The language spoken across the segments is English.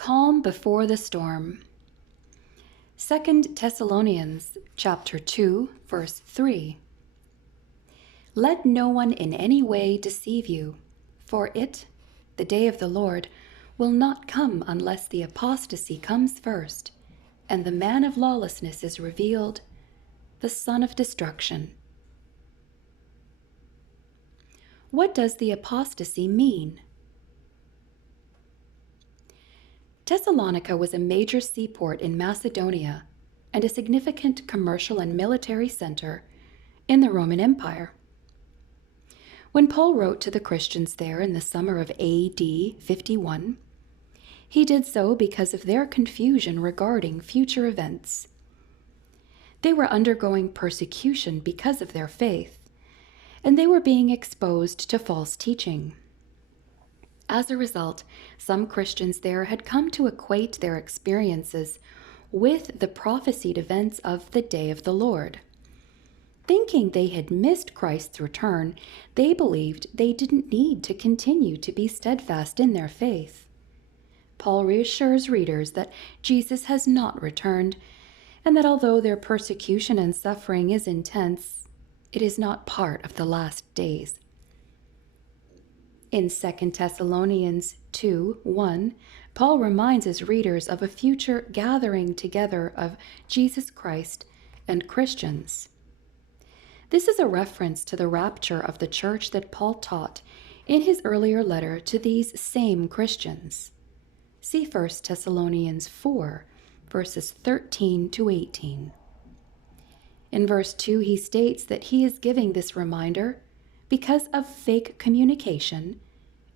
Calm before the storm. 2 Thessalonians chapter 2, verse 3. Let no one in any way deceive you, for it, the day of the Lord, will not come unless the apostasy comes first, and the man of lawlessness is revealed, the son of destruction. What does the apostasy mean? Thessalonica was a major seaport in Macedonia and a significant commercial and military center in the Roman Empire. When Paul wrote to the Christians there in the summer of AD 51, he did so because of their confusion regarding future events. They were undergoing persecution because of their faith, and they were being exposed to false teaching. As a result, some Christians there had come to equate their experiences with the prophesied events of the day of the Lord. Thinking they had missed Christ's return, they believed they didn't need to continue to be steadfast in their faith. Paul reassures readers that Jesus has not returned, and that although their persecution and suffering is intense, it is not part of the last days. In 2 Thessalonians 2:1, Paul reminds his readers of a future gathering together of Jesus Christ and Christians. This is a reference to the rapture of the church that Paul taught in his earlier letter to these same Christians. See 1 Thessalonians 4, verses 13 to 18. In verse 2, he states that he is giving this reminder because of fake communication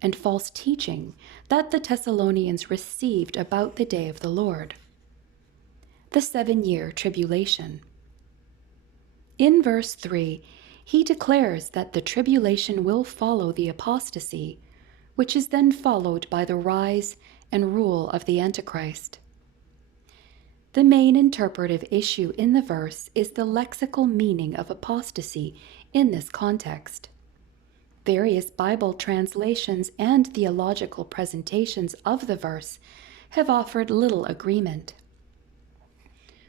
and false teaching that the Thessalonians received about the day of the Lord. The 7-year tribulation. In verse 3, he declares that the tribulation will follow the apostasy, which is then followed by the rise and rule of the Antichrist. The main interpretive issue in the verse is the lexical meaning of apostasy in this context. Various Bible translations and theological presentations of the verse have offered little agreement.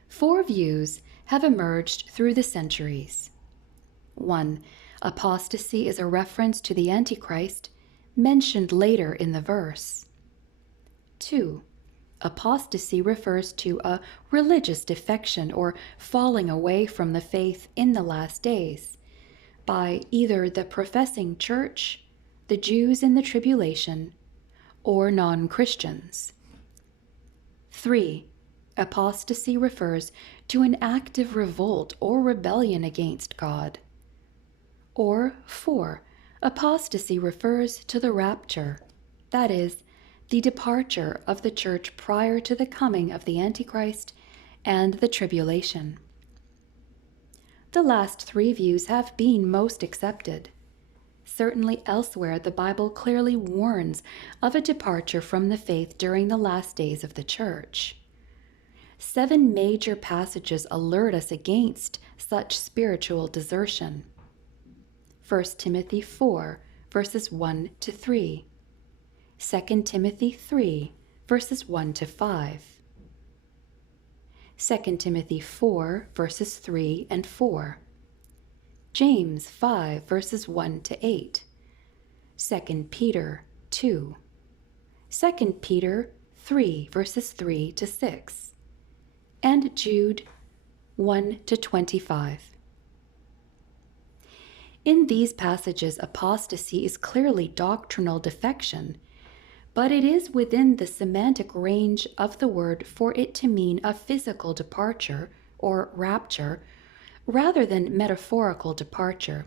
4 views have emerged through the centuries. 1. Apostasy is a reference to the Antichrist mentioned later in the verse. 2. Apostasy refers to a religious defection or falling away from the faith in the last days by either the professing church, the Jews in the tribulation, or non-Christians. 3. Apostasy refers to an active revolt or rebellion against God. Or 4. Apostasy refers to the rapture, that is, the departure of the church prior to the coming of the Antichrist and the tribulation. The last 3 views have been most accepted. Certainly elsewhere, the Bible clearly warns of a departure from the faith during the last days of the church. 7 major passages alert us against such spiritual desertion. 1 Timothy 4, verses 1 to 3. 2 Timothy 3, verses 1 to 5. 2 Timothy 4, verses 3 and 4. James 5, verses 1 to 8. 2 Peter 2. 2 Peter 3, verses 3 to 6. And Jude 1 to 25. In these passages, apostasy is clearly doctrinal defection, but it is within the semantic range of the word for it to mean a physical departure or rapture rather than metaphorical departure,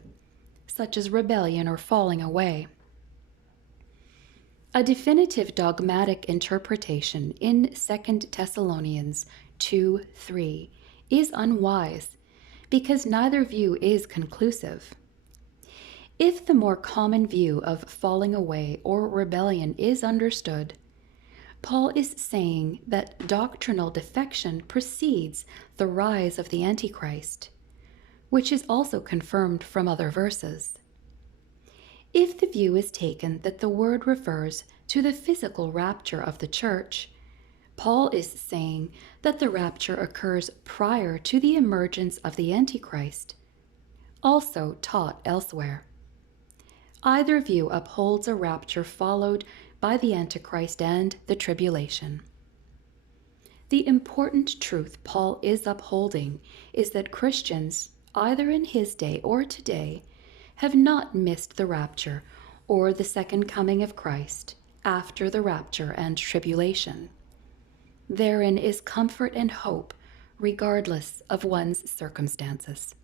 such as rebellion or falling away. A definitive dogmatic interpretation in 2 Thessalonians 2:3 is unwise because neither view is conclusive. If the more common view of falling away or rebellion is understood, Paul is saying that doctrinal defection precedes the rise of the Antichrist, which is also confirmed from other verses. If the view is taken that the word refers to the physical rapture of the church, Paul is saying that the rapture occurs prior to the emergence of the Antichrist, also taught elsewhere. Either view upholds a rapture followed by the Antichrist and the tribulation. The important truth Paul is upholding is that Christians, either in his day or today, have not missed the rapture or the second coming of Christ after the rapture and tribulation. Therein is comfort and hope, regardless of one's circumstances.